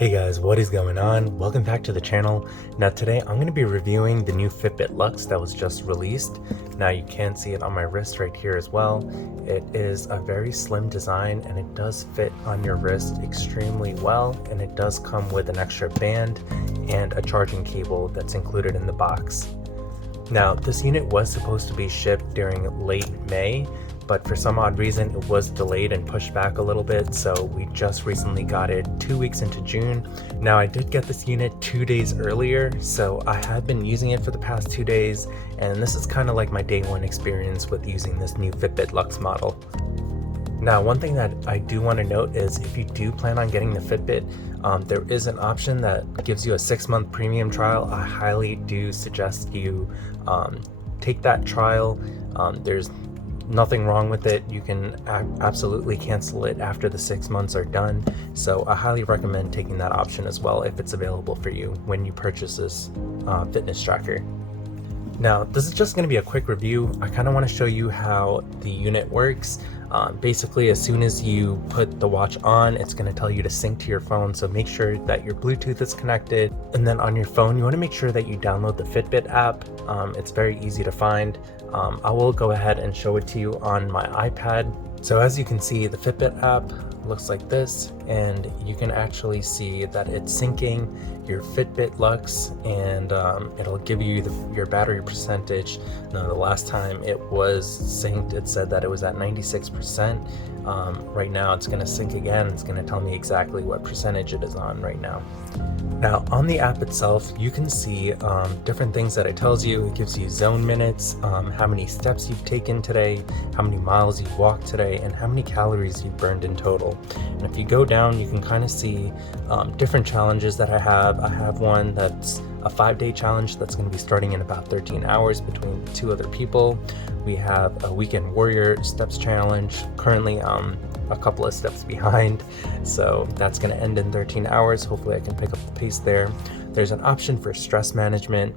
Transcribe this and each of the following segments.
Hey guys, what is going on? Welcome back to the channel. Now today I'm going to be reviewing the new Fitbit Luxe that was just released. Now you can see it on my wrist right here as well. It is a very slim design and it does fit on your wrist extremely well, and it does come with an extra band and a charging cable that's included in the box. Now this unit was supposed to be shipped during late May, but for some odd reason it was delayed and pushed back a little bit, so we just recently got it 2 weeks into June. Now I did get this unit 2 days earlier, so I have been using it for the past 2 days, and this is kind of like my day one experience with using this new Fitbit Luxe model. Now, one thing that I do want to note is if you do plan on getting the Fitbit, there is an option that gives you a 6-month premium trial. I highly do suggest you take that trial. There's nothing wrong with it. You can absolutely cancel it after the 6 months are done. So I highly recommend taking that option as well if it's available for you when you purchase this fitness tracker. Now, this is just going to be a quick review. I kind of want to show you how the unit works. Basically, as soon as you put the watch on, it's going to tell you to sync to your phone. So make sure that your Bluetooth is connected. And then on your phone, you want to make sure that you download the Fitbit app. It's very easy to find. I will go ahead and show it to you on my iPad. So as you can see, the Fitbit app looks like this, and you can actually see that it's syncing your Fitbit Luxe, and it'll give you your battery percentage. Now, the last time it was synced, it said that it was at 96%. Right now it's going to sync again. It's going to tell me exactly what percentage it is on right now. Now, on the app itself, you can see different things that it tells you. It gives you zone minutes, how many steps you've taken today, how many miles you've walked today, and how many calories you've burned in total. And if you go down, you can kind of see different challenges that I have. I have one that's a 5-day challenge that's going to be starting in about 13 hours between 2 other people. We have a Weekend Warrior Steps challenge. Currently, a couple of steps behind, so that's going to end in 13 hours. Hopefully I can pick up the pace there. There's an option for stress management.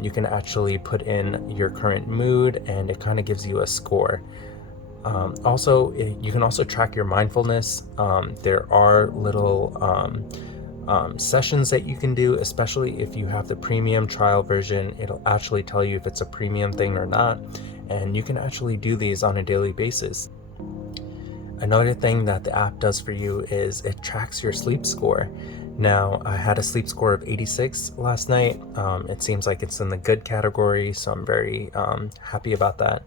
You can actually put in your current mood and it kind of gives you a score. Also, you can also track your mindfulness. There are little sessions that you can do, especially if you have the premium trial version. It'll actually tell you if it's a premium thing or not, and you can actually do these on a daily basis. Another thing that the app does for you is it tracks your sleep score. Now, I had a sleep score of 86 last night. It seems like it's in the good category, so I'm very happy about that.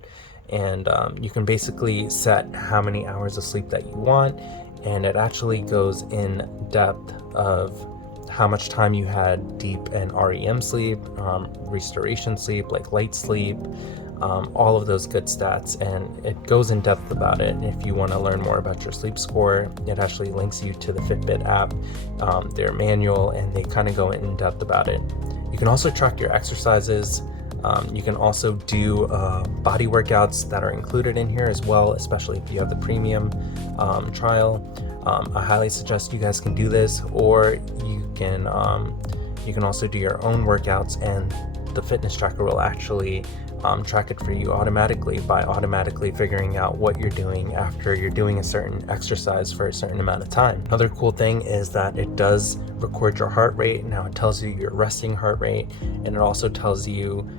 And you can basically set how many hours of sleep that you want, and it actually goes in depth of how much time you had deep and REM sleep, restoration sleep, like light sleep, all of those good stats, and it goes in depth about it. If you want to learn more about your sleep score, it actually links you to the Fitbit app, their manual, and they kind of go in depth about it. You can also track your exercises. You can also do body workouts that are included in here as well, especially if you have the premium trial. I highly suggest you guys can do this, or you can also do your own workouts, and the fitness tracker will actually track it for you automatically by automatically figuring out what you're doing after you're doing a certain exercise for a certain amount of time. Another cool thing is that it does record your heart rate. Now it tells you your resting heart rate, and it also tells you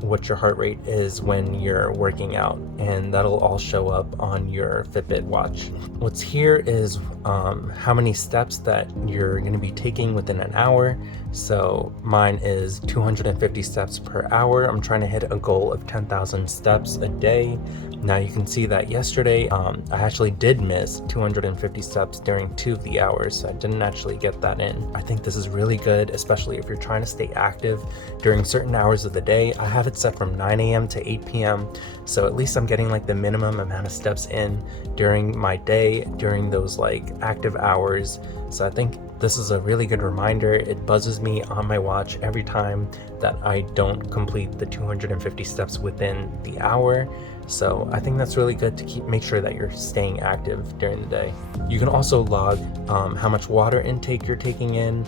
what your heart rate is when you're working out, and that'll all show up on your Fitbit watch. What's here is how many steps that you're going to be taking within an hour. So mine is 250 steps per hour. I'm trying to hit a goal of 10,000 steps a day. Now you can see that yesterday I actually did miss 250 steps during 2 of the hours, so I didn't actually get that in. I think this is really good, especially if you're trying to stay active during certain hours of the day. I have it set from 9 a.m. to 8 p.m. so at least I'm getting like the minimum amount of steps in during my day, during those like active hours. So I think this is a really good reminder. It buzzes me on my watch every time that I don't complete the 250 steps within the hour. So I think that's really good to make sure that you're staying active during the day. You can also log how much water intake you're taking in,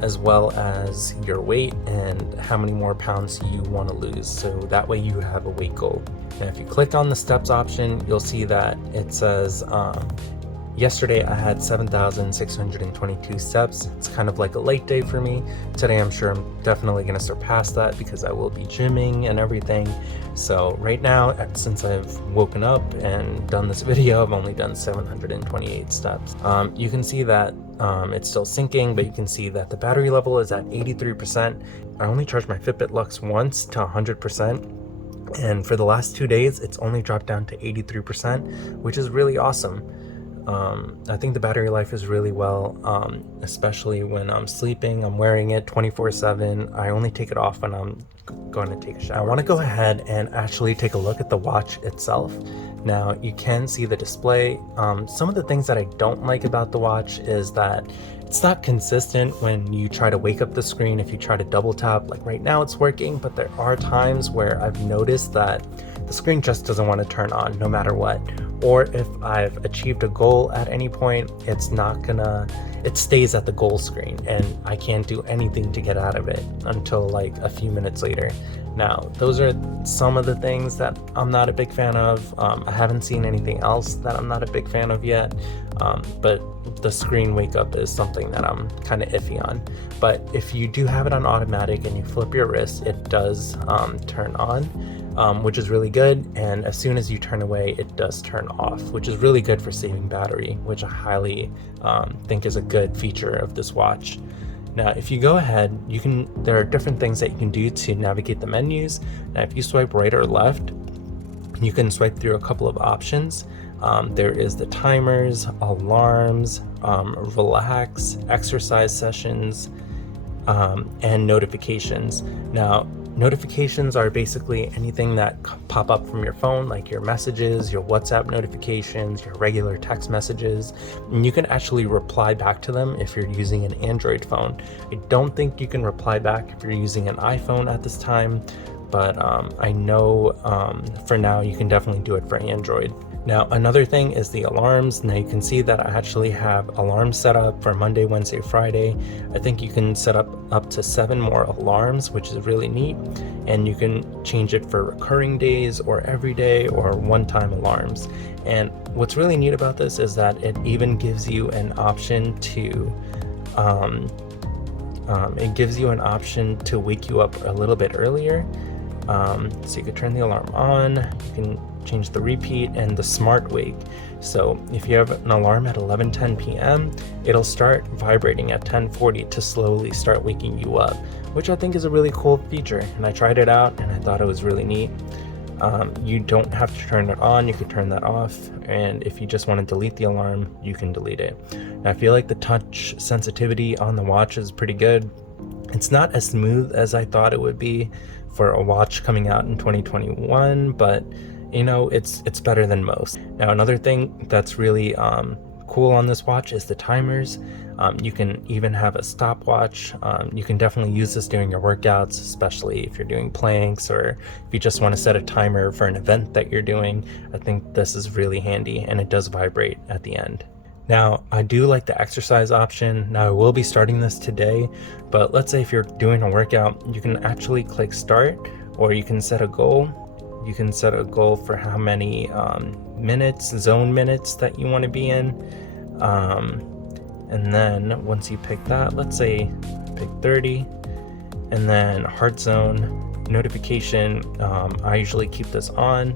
as well as your weight and how many more pounds you want to lose. So that way you have a weight goal. And if you click on the steps option, you'll see that it says Yesterday I had 7,622 steps. It's kind of like a late day for me. Today I'm sure I'm definitely going to surpass that because I will be gymming and everything. So right now, since I've woken up and done this video, I've only done 728 steps. You can see that it's still syncing, but you can see that the battery level is at 83%. I only charged my Fitbit Luxe once to 100%. And for the last 2 days, it's only dropped down to 83%, which is really awesome. I think the battery life is really well, especially when I'm sleeping. I'm wearing it 24/7. I only take it off when I'm going to take a shower. I want to go ahead and actually take a look at the watch itself. Now you can see the display. Some of the things that I don't like about the watch is that it's not consistent when you try to wake up the screen. If you try to double tap, like right now it's working, but there are times where I've noticed that the screen just doesn't want to turn on no matter what. Or if I've achieved a goal at any point, it stays at the goal screen and I can't do anything to get out of it until like a few minutes later. Now, those are some of the things that I'm not a big fan of. I haven't seen anything else that I'm not a big fan of yet, but the screen wake up is something that I'm kind of iffy on. But if you do have it on automatic and you flip your wrist, it does turn on, which is really good. And as soon as you turn away, it does turn off, which is really good for saving battery, which I highly think is a good feature of this watch. Now, if you go ahead, there are different things that you can do to navigate the menus. Now, if you swipe right or left, you can swipe through a couple of options. There is the timers, alarms, relax, exercise sessions, and notifications. Now, notifications are basically anything that pop up from your phone, like your messages, your WhatsApp notifications, your regular text messages, and you can actually reply back to them if you're using an Android phone. I don't think you can reply back if you're using an iPhone at this time, but I know for now you can definitely do it for Android. Now, another thing is the alarms. Now you can see that I actually have alarms set up for Monday, Wednesday, Friday. I think you can set up to 7 more alarms, which is really neat. And you can change it for recurring days or every day or one-time alarms. And what's really neat about this is that it even gives you an option to wake you up a little bit earlier. So you could turn the alarm on, you can change the repeat and the smart wake. So if you have an alarm at 11:10 p.m., it'll start vibrating at 10:40 to slowly start waking you up, which I think is a really cool feature. And I tried it out and I thought it was really neat. You don't have to turn it on, you could turn that off. And if you just want to delete the alarm, you can delete it. Now, I feel like the touch sensitivity on the watch is pretty good. It's not as smooth as I thought it would be for a watch coming out in 2021, but you know, it's better than most. Now, another thing that's really cool on this watch is the timers. You can even have a stopwatch. You can definitely use this during your workouts, especially if you're doing planks or if you just want to set a timer for an event that you're doing. I think this is really handy, and it does vibrate at the end. Now, I do like the exercise option. Now, I will be starting this today, but let's say if you're doing a workout, you can actually click start, or you can set a goal. You can set a goal for how many zone minutes that you want to be in. And then once you pick that, let's say pick 30, and then heart zone notification. I usually keep this on.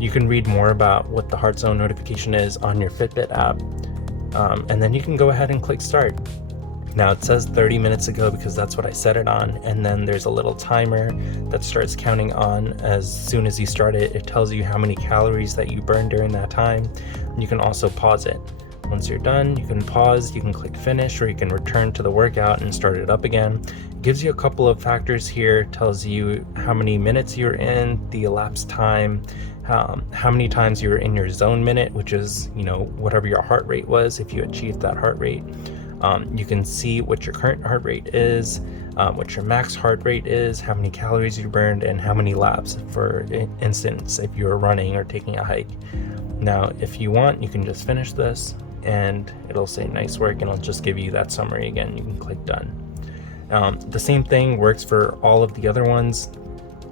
You can read more about what the heart zone notification is on your Fitbit app. And then you can go ahead and click start. Now it says 30 minutes ago because that's what I set it on, and then there's a little timer that starts counting on as soon as you start it. It tells you how many calories that you burn during that time. You can also pause it. Once you're done, you can pause, you can click finish, or you can return to the workout and start it up again. It gives you a couple of factors here, tells you how many minutes you're in, the elapsed time, how many times you're in your zone minute, which is, you know, whatever your heart rate was if you achieved that heart rate. You can see what your current heart rate is, what your max heart rate is, how many calories you burned, and how many laps, for instance, if you're running or taking a hike. Now, if you want, you can just finish this and it'll say nice work, and it'll just give you that summary again. You can click done. The same thing works for all of the other ones.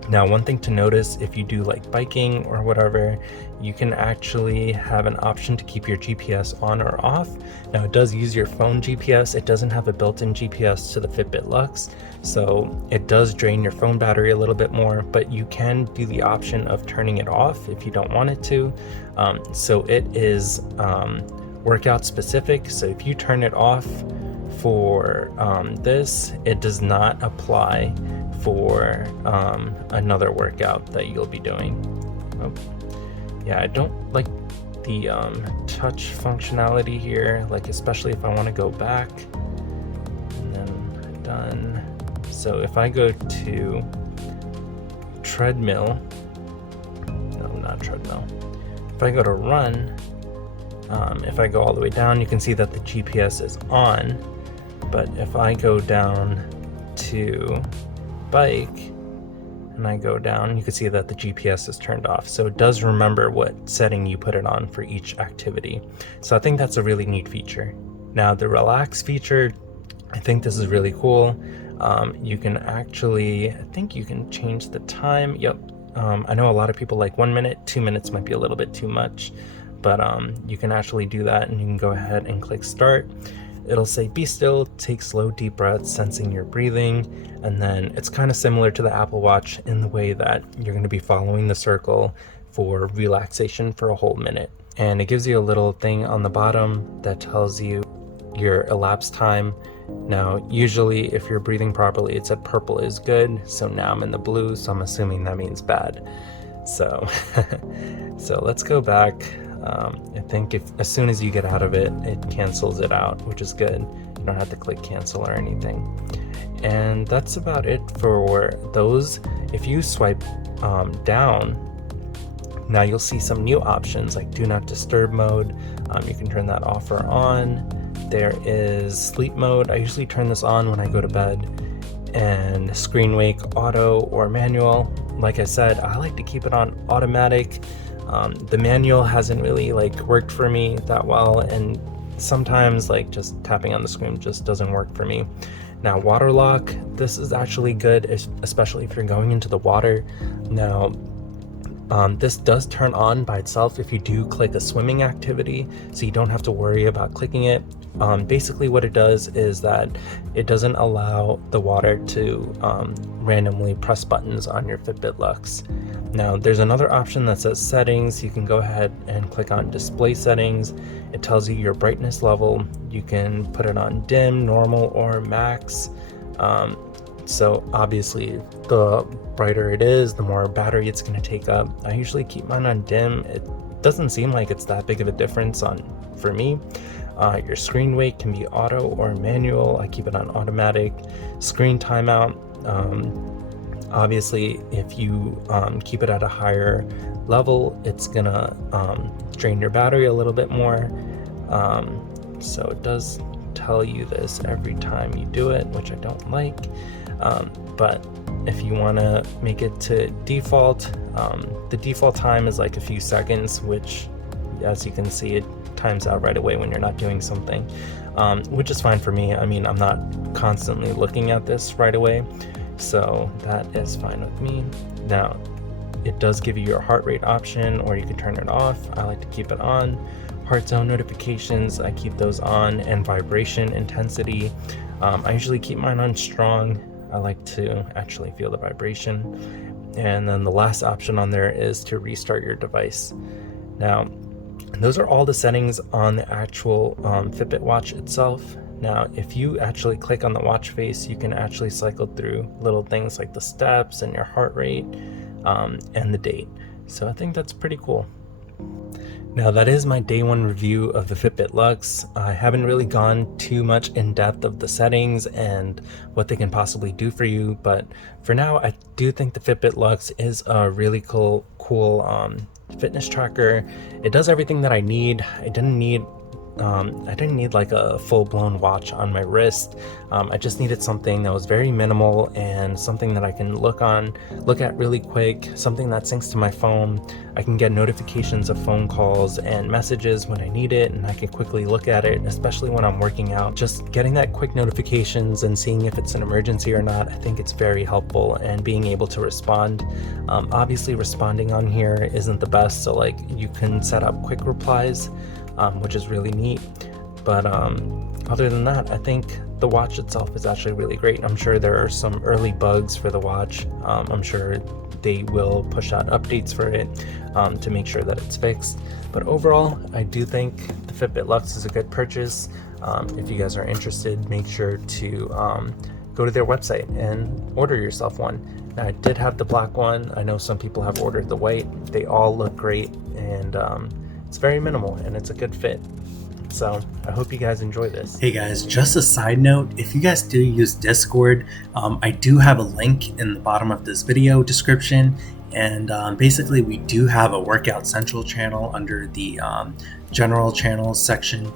Now, one thing to notice, if you do like biking or whatever, you can actually have an option to keep your GPS on or off. Now, it does use your phone GPS. It doesn't have a built-in GPS to the Fitbit Luxe, so it does drain your phone battery a little bit more, but you can do the option of turning it off if you don't want it to. So it is workout specific. So if you turn it off for this, it does not apply for another workout that you'll be doing. Oh, yeah, I don't like the touch functionality here, like especially if I want to go back and then done. So if I go to treadmill, no, not treadmill. If I go to run, if I go all the way down, you can see that the GPS is on. But if I go down to bike and I go down, you can see that the GPS is turned off. So it does remember what setting you put it on for each activity. So I think that's a really neat feature. Now the relax feature, I think this is really cool. You can actually, I think you can change the time. Yep. I know a lot of people like 1 minute, 2 minutes might be a little bit too much, but you can actually do that, and you can go ahead and click start. It'll say be still, take slow deep breaths, sensing your breathing, and then it's kind of similar to the Apple Watch in the way that you're going to be following the circle for relaxation for a whole minute. And it gives you a little thing on the bottom that tells you your elapsed time. Now usually if you're breathing properly, it said purple is good, so now I'm in the blue, so I'm assuming that means bad. So so let's go back. I think as soon as you get out of it, it cancels it out, which is good. You don't have to click cancel or anything. And that's about it for those. If you swipe down, now you'll see some new options like do not disturb mode. You can turn that off or on. There is sleep mode. I usually turn this on when I go to bed. And screen wake, auto or manual. Like I said, I like to keep it on automatic. The manual hasn't really worked for me that well, and sometimes just tapping on the screen just doesn't work for me. Now water lock, this is actually good, especially if you're going into the water. Now this does turn on by itself if you do click a swimming activity, so you don't have to worry about clicking it. Basically what it does is that it doesn't allow the water to randomly press buttons on your Fitbit Luxe. Now there's another option that says settings. You can go ahead and click on display settings. It tells you your brightness level. You can put it on dim, normal, or max. So obviously the brighter it is, the more battery it's going to take up. I usually keep mine on dim. It doesn't seem like it's that big of a difference for me. Your screen wake can be auto or manual. I keep it on automatic. Screen timeout. Obviously, if you keep it at a higher level, it's gonna drain your battery a little bit more. So it does tell you this every time you do it, which I don't like. But if you want to make it to default, the default time is like a few seconds, which, as you can see, it times out right away when you're not doing something, which is fine for me. I mean, I'm not constantly looking at this right away, so that is fine with me. Now it does give you your heart rate option, or you can turn it off. I like to keep it on. Heart zone notifications, I keep those on, and vibration intensity, I usually keep mine on strong. I like to actually feel the vibration. And then the last option on there is to restart your device. Now those are all the settings on the actual Fitbit watch itself. Now if you actually click on the watch face, you can actually cycle through little things like the steps and your heart rate and the date. So I think that's pretty cool. Now that is my day one review of the Fitbit Luxe. I haven't really gone too much in depth of the settings and what they can possibly do for you, but for now I do think the Fitbit Luxe is a really cool fitness tracker. It does everything that I need. I didn't need I didn't need like a full-blown watch on my wrist. I just needed something that was very minimal and something that I can look at really quick, something that syncs to my phone. I can get notifications of phone calls and messages when I need it, and I can quickly look at it, especially when I'm working out. Just getting that quick notifications and seeing if it's an emergency or not, I think it's very helpful, and being able to respond. Obviously responding on here isn't the best, so like you can set up quick replies, which is really neat. But other than that, I think the watch itself is actually really great. I'm sure there are some early bugs for the watch. I'm sure they will push out updates for it to make sure that it's fixed. But overall, I do think the Fitbit Luxe is a good purchase. If you guys are interested, make sure to go to their website and order yourself one. Now, I did have the black one. I know some people have ordered the white. They all look great, and it's very minimal and it's a good fit. So I hope you guys enjoy this. Hey guys, just a side note, if you guys do use Discord, I do have a link in the bottom of this video description, and basically we do have a Workout Central channel under the general channels section.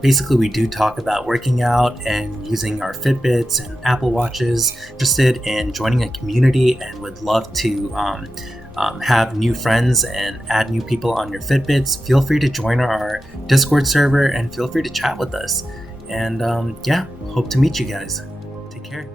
Basically we do talk about working out and using our Fitbits and Apple Watches. Interested in joining a community and would love to have new friends and add new people on your Fitbits, feel free to join our Discord server and feel free to chat with us. And yeah, hope to meet you guys. Take care.